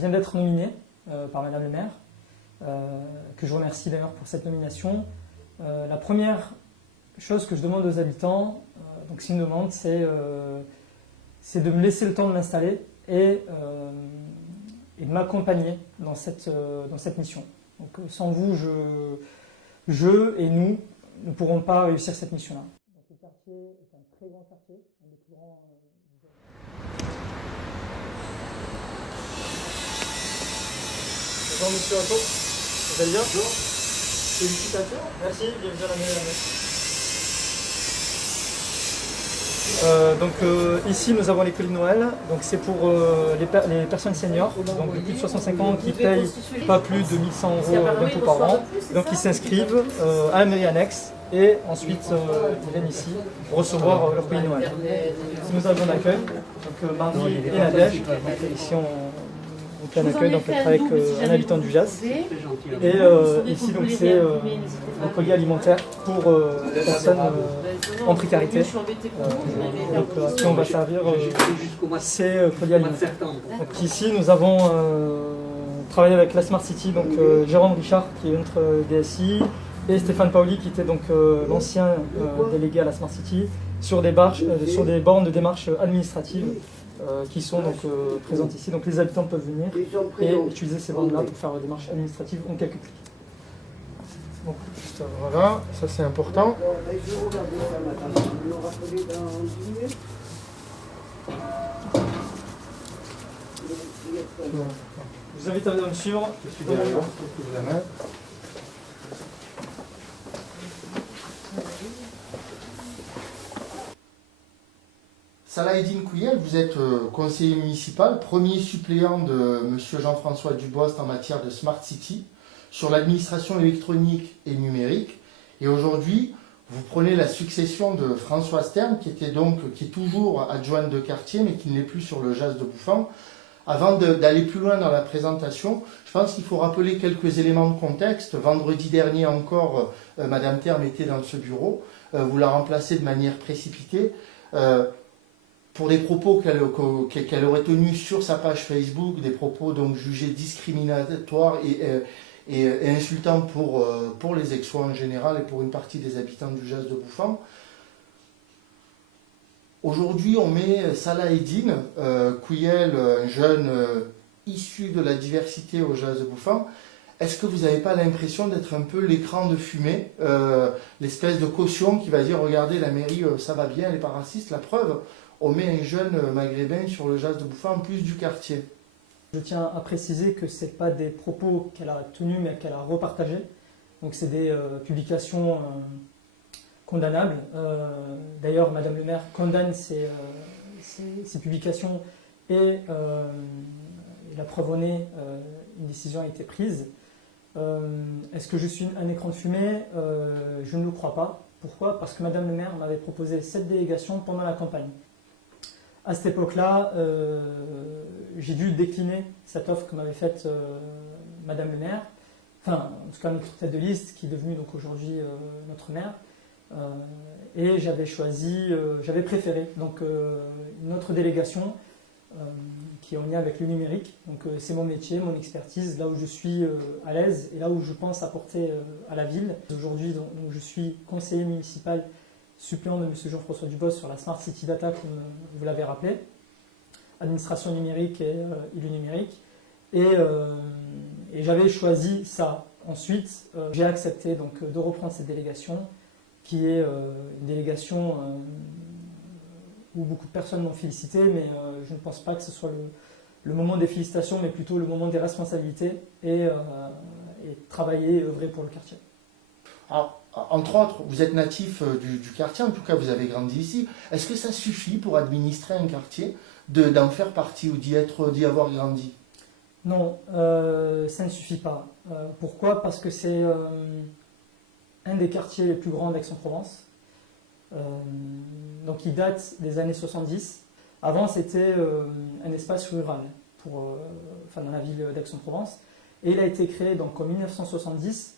viens d'être nominé par Madame le maire, que je remercie d'ailleurs pour cette nomination. La première chose que je demande aux habitants, donc c'est une demande, c'est de me laisser le temps de m'installer et de m'accompagner dans cette mission. Donc sans vous, je et nous ne pourrons pas réussir cette mission-là. Le quartier est un très grand quartier, un des plus grands. Bonjour Monsieur Otto, vous allez bien? Bonjour. Félicitations, merci, bienvenue à la mairie. Ici nous avons les colis de Noël, donc c'est pour les personnes seniors, donc de plus de 65 ans qui payent pas plus de 1100 € d'impôts par an, donc ils s'inscrivent à la mairie annexe et ensuite ils viennent ici recevoir leur colis de Noël. Nous avons un accueil, donc Marie et Nadège, ici on fait un accueil donc, avec un habitant du Jas. Et ici donc c'est un colis alimentaire pour les personnes en précarité. Donc à qui on va servir ces colis alimentaires. Donc ici nous avons travaillé avec la Smart City, donc Jérôme Richard qui est notre DSI et Stéphane Paoli qui était donc l'ancien délégué à la Smart City sur des bornes de démarches administratives. Qui sont donc présentes ici. Donc les habitants peuvent venir et utiliser ces bornes-là pour faire des démarches administratives en quelques clics. Donc, voilà, ça c'est important. Je vous invite à me suivre. Je suis derrière, la main. Salah Eddine Kouyel, vous êtes conseiller municipal, premier suppléant de M. Jean-François Dubost en matière de Smart City, sur l'administration électronique et numérique. Et aujourd'hui, vous prenez la succession de François Stern, qui est toujours adjointe de quartier, mais qui ne l'est plus sur le Jas de Bouffan. Avant d'aller plus loin dans la présentation, je pense qu'il faut rappeler quelques éléments de contexte. Vendredi dernier encore, Madame Terme était dans ce bureau. Vous la remplacez de manière précipitée. Pour des propos qu'elle aurait tenus sur sa page Facebook, des propos donc jugés discriminatoires et insultants pour les Aixois en général et pour une partie des habitants du Jas de Bouffan. Aujourd'hui, on met Salah Eddine Kouyel, un jeune issu de la diversité au Jas de Bouffan. Est-ce que vous n'avez pas l'impression d'être un peu l'écran de fumée, l'espèce de caution qui va dire « Regardez, la mairie, ça va bien, elle n'est pas raciste ». La preuve, on met un jeune maghrébin sur le Jas de Bouffan en plus du quartier. Je tiens à préciser que ce n'est pas des propos qu'elle a tenus mais qu'elle a repartagés. Donc c'est des publications condamnables. D'ailleurs, Madame le maire condamne ces publications et la preuve en est, une décision a été prise. Est-ce que je suis un écran de fumée? Je ne le crois pas. Pourquoi? Parce que Madame le maire m'avait proposé cette délégation pendant la campagne. À cette époque-là, j'ai dû décliner cette offre que m'avait faite Madame le maire, enfin, en tout cas notre tête de liste, qui est devenue donc aujourd'hui notre maire. Et j'avais préféré donc, une autre délégation qui est en lien avec le numérique. Donc c'est mon métier, mon expertise, là où je suis à l'aise et là où je pense apporter à la ville. Aujourd'hui, donc, je suis conseiller municipal suppléant de M. Jean-François Dubost sur la Smart City Data, comme vous l'avez rappelé, administration numérique et le numérique. Et j'avais choisi ça. Ensuite, j'ai accepté donc, de reprendre cette délégation, qui est une délégation où beaucoup de personnes m'ont félicité, mais je ne pense pas que ce soit le moment des félicitations, mais plutôt le moment des responsabilités et travailler et œuvrer pour le quartier. Alors, entre autres, vous êtes natif du quartier, en tout cas vous avez grandi ici. Est-ce que ça suffit pour administrer un quartier d'en faire partie ou d'y avoir grandi? Non, ça ne suffit pas. Pourquoi? Parce que c'est un des quartiers les plus grands d'Aix-en-Provence. Donc il date des années 70. Avant c'était un espace rural dans la ville d'Aix-en-Provence. Et il a été créé donc, en 1970.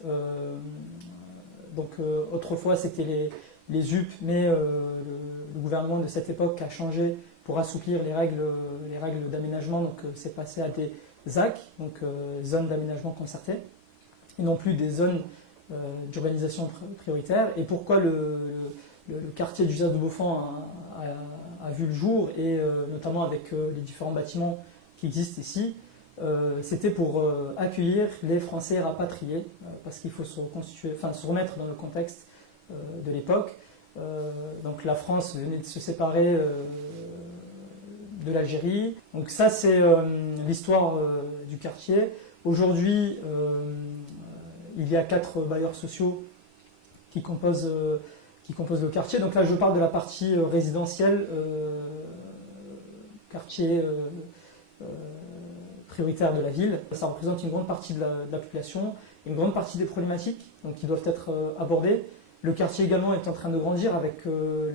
Autrefois c'était les UP, mais le gouvernement de cette époque a changé pour assouplir les règles d'aménagement. Donc c'est passé à des ZAC, donc zones d'aménagement concerté, et non plus des zones d'urbanisation prioritaire. Et pourquoi le quartier du Jas de Beaufort a vu le jour, et notamment avec les différents bâtiments qui existent ici, c'était pour accueillir les Français rapatriés, parce qu'il faut se remettre dans le contexte de l'époque. Donc la France venait de se séparer de l'Algérie. Donc ça, c'est l'histoire du quartier. Aujourd'hui, il y a 4 bailleurs sociaux qui composent le quartier. Donc là, je parle de la partie résidentielle, quartier prioritaire de la ville. Ça représente une grande partie de la population, une grande partie des problématiques donc, qui doivent être abordées. Le quartier également est en train de grandir avec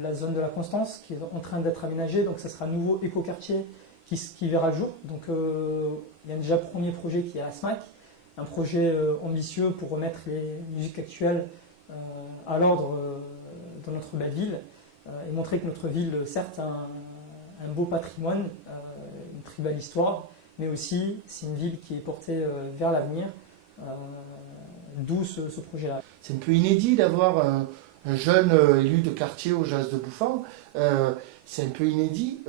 la zone de la Constance qui est en train d'être aménagée. Donc ça sera un nouveau écoquartier qui verra le jour. Donc il y a déjà un premier projet qui est à SMAC, un projet ambitieux pour remettre les musiques actuelles à l'ordre dans notre belle ville et montrer que notre ville, certes, a un beau patrimoine, une très belle histoire, mais aussi c'est une ville qui est portée vers l'avenir, d'où ce projet-là. C'est un peu inédit d'avoir un jeune élu de quartier au Jas de Bouffan. C'est un peu inédit.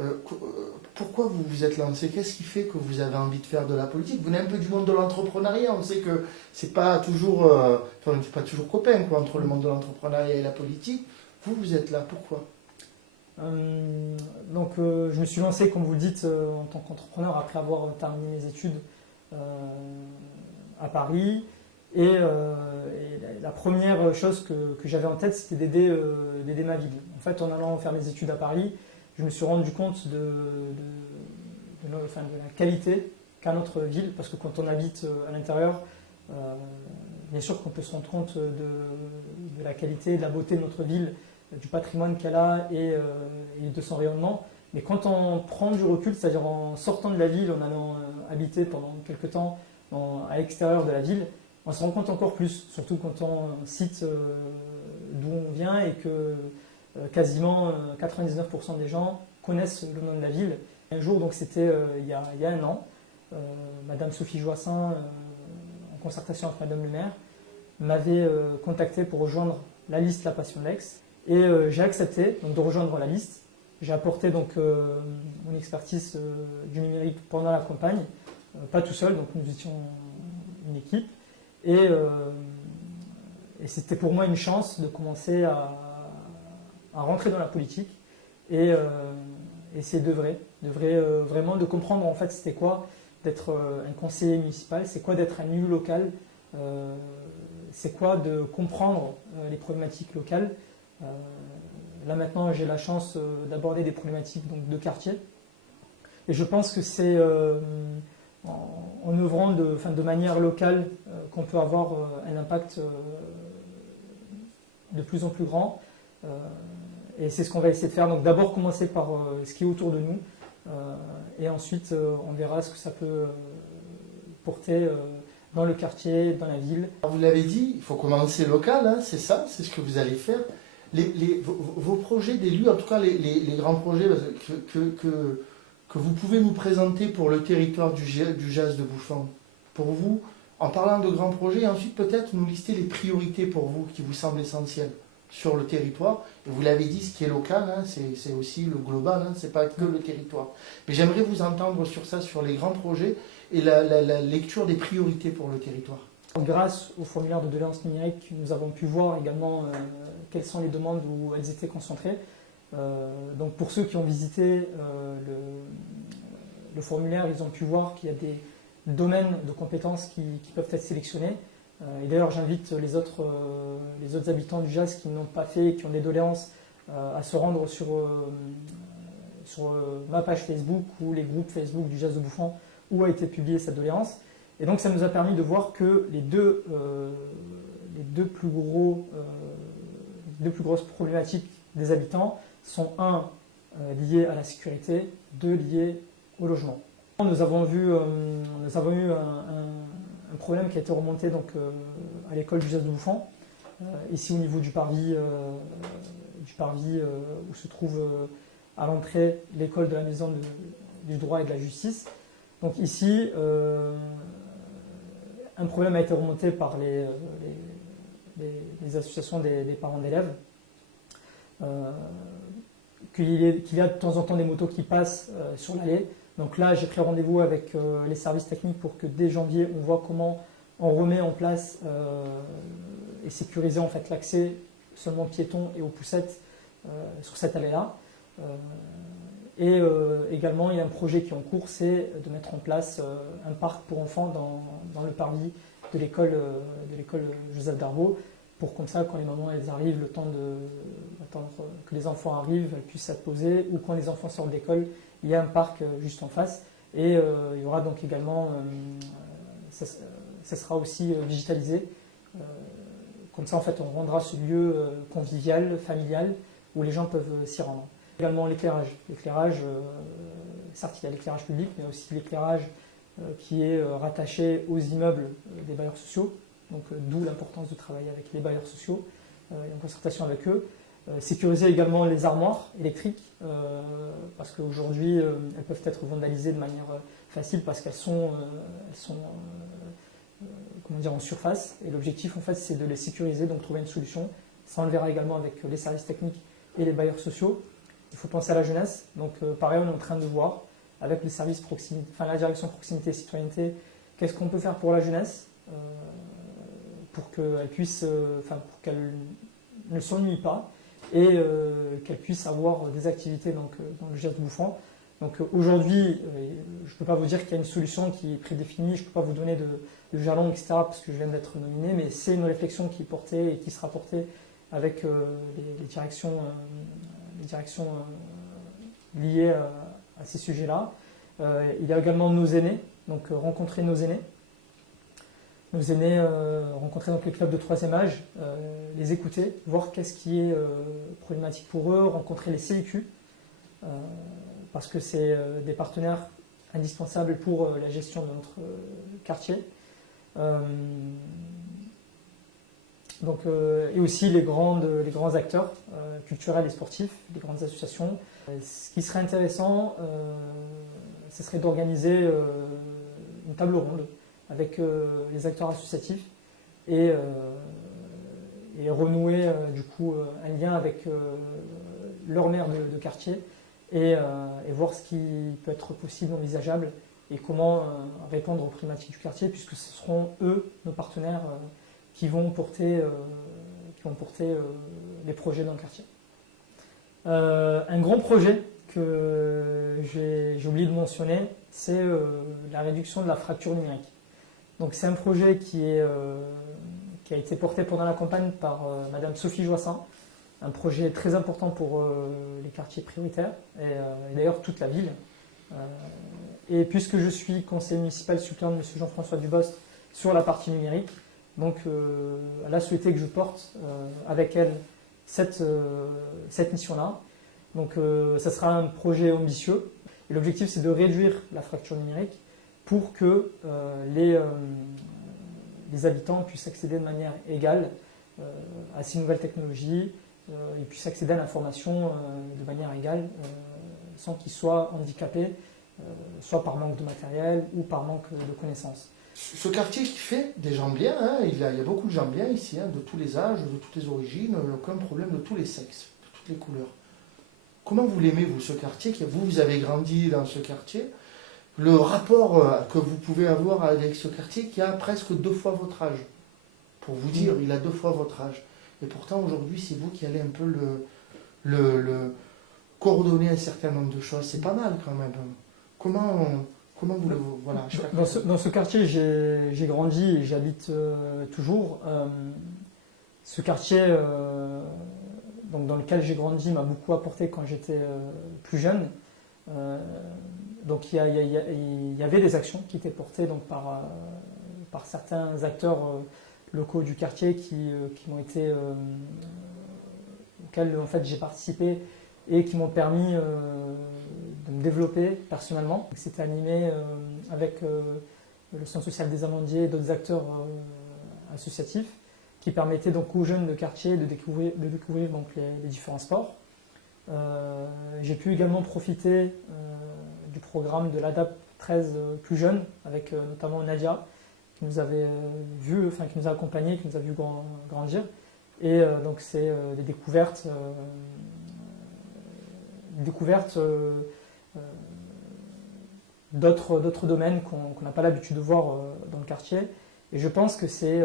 Pourquoi vous vous êtes lancé? Qu'est-ce qui fait que vous avez envie de faire de la politique? Vous venez un peu du monde de l'entrepreneuriat. On sait que c'est pas toujours, on n'est pas toujours copains quoi, entre le monde de l'entrepreneuriat et la politique. Vous êtes là. Pourquoi? Donc, je me suis lancé, comme vous le dites, en tant qu'entrepreneur après avoir terminé mes études à Paris. Et la première chose que j'avais en tête, c'était d'aider ma ville. En fait, en allant faire mes études à Paris, je me suis rendu compte de la qualité qu'a notre ville, parce que quand on habite à l'intérieur, bien sûr qu'on peut se rendre compte de la qualité, de la beauté de notre ville, du patrimoine qu'elle a et de son rayonnement. Mais quand on prend du recul, c'est-à-dire en sortant de la ville, en allant habiter pendant quelques temps à l'extérieur de la ville, on se rend compte encore plus, surtout quand on cite d'où on vient et que quasiment 99% des gens connaissent le nom de la ville. Un jour, donc c'était il y a un an, Madame Sophie Joissin, en concertation avec Madame le maire, m'avait contacté pour rejoindre la liste La Passion de l'Aix. Et j'ai accepté donc, de rejoindre la liste. J'ai apporté donc, mon expertise du numérique pendant la campagne, pas tout seul, donc nous étions une équipe. Et c'était pour moi une chance de commencer à rentrer dans la politique et essayer d'œuvrer vraiment de comprendre en fait c'était quoi d'être un conseiller municipal, c'est quoi d'être un élu local, c'est quoi de comprendre les problématiques locales. Là maintenant j'ai la chance d'aborder des problématiques donc, de quartier et je pense que c'est en œuvrant de manière locale qu'on peut avoir un impact de plus en plus grand. Et c'est ce qu'on va essayer de faire. Donc d'abord commencer par ce qui est autour de nous et ensuite on verra ce que ça peut porter dans le quartier, dans la ville. Vous l'avez dit, il faut commencer local, hein, c'est ça, c'est ce que vous allez faire. Vos projets d'élus, en tout cas les grands projets que vous pouvez nous présenter pour le territoire du Jas de Bouffan, pour vous, en parlant de grands projets, et ensuite peut-être nous lister les priorités pour vous qui vous semblent essentielles sur le territoire. Et vous l'avez dit, ce qui est local, hein, c'est aussi le global, hein, c'est pas que le territoire. Mais j'aimerais vous entendre sur ça, sur les grands projets et la lecture des priorités pour le territoire. Grâce au formulaire de doléances numériques, nous avons pu voir également quelles sont les demandes où elles étaient concentrées. Donc pour ceux qui ont visité le formulaire, ils ont pu voir qu'il y a des domaines de compétences qui peuvent être sélectionnés. Et d'ailleurs, j'invite les autres habitants du Jas qui n'ont pas fait et qui ont des doléances à se rendre sur ma page Facebook ou les groupes Facebook du Jas de Bouffan où a été publiée cette doléance. Et donc ça nous a permis de voir que les deux plus grosses problématiques des habitants sont liées à la sécurité, liées au logement. Nous avons eu un problème qui a été remonté donc, à l'école du Jas de Bouffan, ici au niveau du parvis où se trouve à l'entrée l'école de la maison du droit et de la justice. Donc ici, un problème a été remonté par les associations des parents d'élèves, qu'il y a de temps en temps des motos qui passent sur l'allée. Donc là, j'ai pris rendez-vous avec les services techniques pour que dès janvier, on voit comment on remet en place et sécuriser en fait l'accès seulement piétons et aux poussettes sur cette allée-là. Et également, il y a un projet qui est en cours, c'est de mettre en place un parc pour enfants dans le parvis de l'école Joseph Darbo, pour comme ça, quand les mamans elles arrivent, le temps d'attendre que les enfants arrivent, elles puissent se poser, ou quand les enfants sortent d'école, il y a un parc juste en face. Et il y aura donc également, ça sera aussi digitalisé. Comme ça, en fait, on rendra ce lieu convivial, familial, où les gens peuvent s'y rendre. Également l'éclairage. L'éclairage, certes, il y a l'éclairage public, mais aussi l'éclairage qui est rattaché aux immeubles des bailleurs sociaux. Donc, d'où l'importance de travailler avec les bailleurs sociaux et en concertation avec eux. Sécuriser également les armoires électriques, parce qu'aujourd'hui, elles peuvent être vandalisées de manière facile parce qu'elles sont comment dire, en surface. Et l'objectif, en fait, c'est de les sécuriser, donc trouver une solution. Ça, on le verra également avec les services techniques et les bailleurs sociaux. Il faut penser à la jeunesse. Donc, pareil, on est en train de voir avec les services proximité, enfin la direction proximité et citoyenneté, qu'est-ce qu'on peut faire pour la jeunesse pour qu'elle puisse, pour qu'elle ne s'ennuie pas et qu'elle puisse avoir des activités donc, dans le geste bouffant. Donc aujourd'hui, je ne peux pas vous dire qu'il y a une solution qui est prédéfinie, je ne peux pas vous donner de jalons, etc., parce que je viens d'être nominé, mais c'est une réflexion qui est portée et qui sera portée avec les directions liées à ces sujets-là. Il y a également nos aînés, donc rencontrer nos aînés. Nos aînés, rencontrer donc les clubs de troisième âge, les écouter, voir qu'est-ce qui est problématique pour eux, rencontrer les CIQ, parce que c'est des partenaires indispensables pour la gestion de notre quartier. Donc, et aussi les grands acteurs culturels et sportifs, les grandes associations. Ce qui serait intéressant, ce serait d'organiser une table ronde avec les acteurs associatifs et renouer du coup un lien avec leur maire de quartier et voir ce qui peut être possible, envisageable et comment répondre aux problématiques du quartier, puisque ce seront eux, nos partenaires, qui vont porter les projets dans le quartier. Un grand projet que j'ai oublié de mentionner, c'est la réduction de la fracture numérique. Donc c'est un projet qui a été porté pendant la campagne par Madame Sophie Joissin, un projet très important pour les quartiers prioritaires et d'ailleurs toute la ville. Et puisque je suis conseiller municipal suppléant de M. Jean-François Dubost sur la partie numérique, donc elle a souhaité que je porte avec elle cette mission-là. Donc ça sera un projet ambitieux et l'objectif c'est de réduire la fracture numérique pour que les habitants puissent accéder de manière égale à ces nouvelles technologies et puissent accéder à l'information de manière égale sans qu'ils soient handicapés, soit par manque de matériel ou par manque de connaissances. Ce quartier qui fait des gens bien, hein, il y a beaucoup de gens bien ici, hein, de tous les âges, de toutes les origines, aucun problème, de tous les sexes, de toutes les couleurs. Comment vous l'aimez, vous, ce quartier? Vous avez grandi dans ce quartier. Le rapport que vous pouvez avoir avec ce quartier qui a presque 2 fois votre âge. Pour vous dire, il a 2 fois votre âge. Et pourtant, aujourd'hui, c'est vous qui allez un peu le coordonner un certain nombre de choses. C'est pas mal, quand même. Comment vous le... Voilà, dans ce quartier, j'ai grandi et j'habite toujours. Ce quartier donc dans lequel j'ai grandi m'a beaucoup apporté quand j'étais plus jeune. Donc il y avait des actions qui étaient portées donc, par certains acteurs locaux du quartier qui m'ont été auxquels en fait j'ai participé et qui m'ont permis de me développer personnellement. C'était animé avec le Centre social des Amandiers et d'autres acteurs associatifs qui permettaient donc aux jeunes de quartier de découvrir donc, les différents sports. J'ai pu également profiter du programme de l'ADAP 13 plus jeunes, avec notamment Nadia, qui nous avait qui nous a accompagnés, qui nous a vu grandir. Et donc c'est des découvertes, d'autres domaines qu'on n'a pas l'habitude de voir dans le quartier. Et je pense que c'est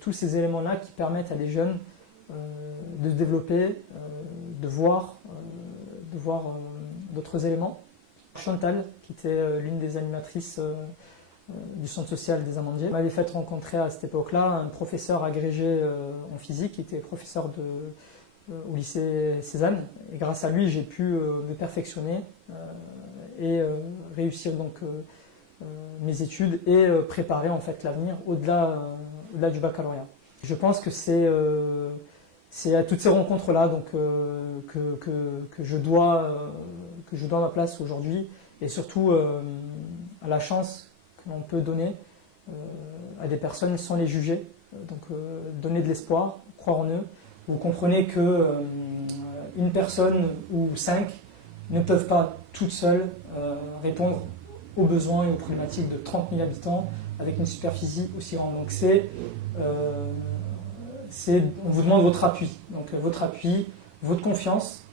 tous ces éléments-là qui permettent à des jeunes de se développer, de voir d'autres éléments. Chantal, qui était l'une des animatrices du centre social des Amandiers, m'avait fait rencontrer à cette époque-là un professeur agrégé en physique, qui était professeur au lycée Cézanne. Et grâce à lui, j'ai pu me perfectionner et réussir donc mes études et préparer en fait l'avenir au-delà du baccalauréat. Je pense que c'est à toutes ces rencontres-là donc, que je dois ma place aujourd'hui, et surtout à la chance que l'on peut donner à des personnes sans les juger, donc donner de l'espoir, croire en eux. Vous comprenez que une personne ou 5 ne peuvent pas toutes seules répondre aux besoins et aux problématiques de 30 000 habitants avec une superficie aussi grande. Donc on vous demande votre appui, votre confiance,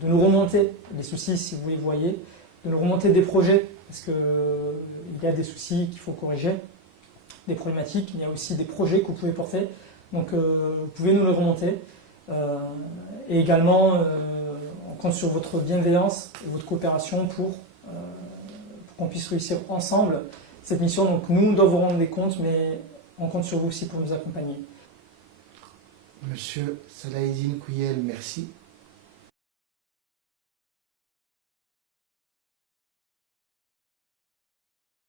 de nous remonter les soucis si vous les voyez, de nous remonter des projets, parce qu'il y a des soucis qu'il faut corriger, des problématiques, il y a aussi des projets que vous pouvez porter, donc vous pouvez nous les remonter. Et également, on compte sur votre bienveillance et votre coopération pour qu'on puisse réussir ensemble cette mission. Donc nous devons rendre des comptes, mais on compte sur vous aussi pour nous accompagner. Monsieur Salaheddine Kouyel, merci.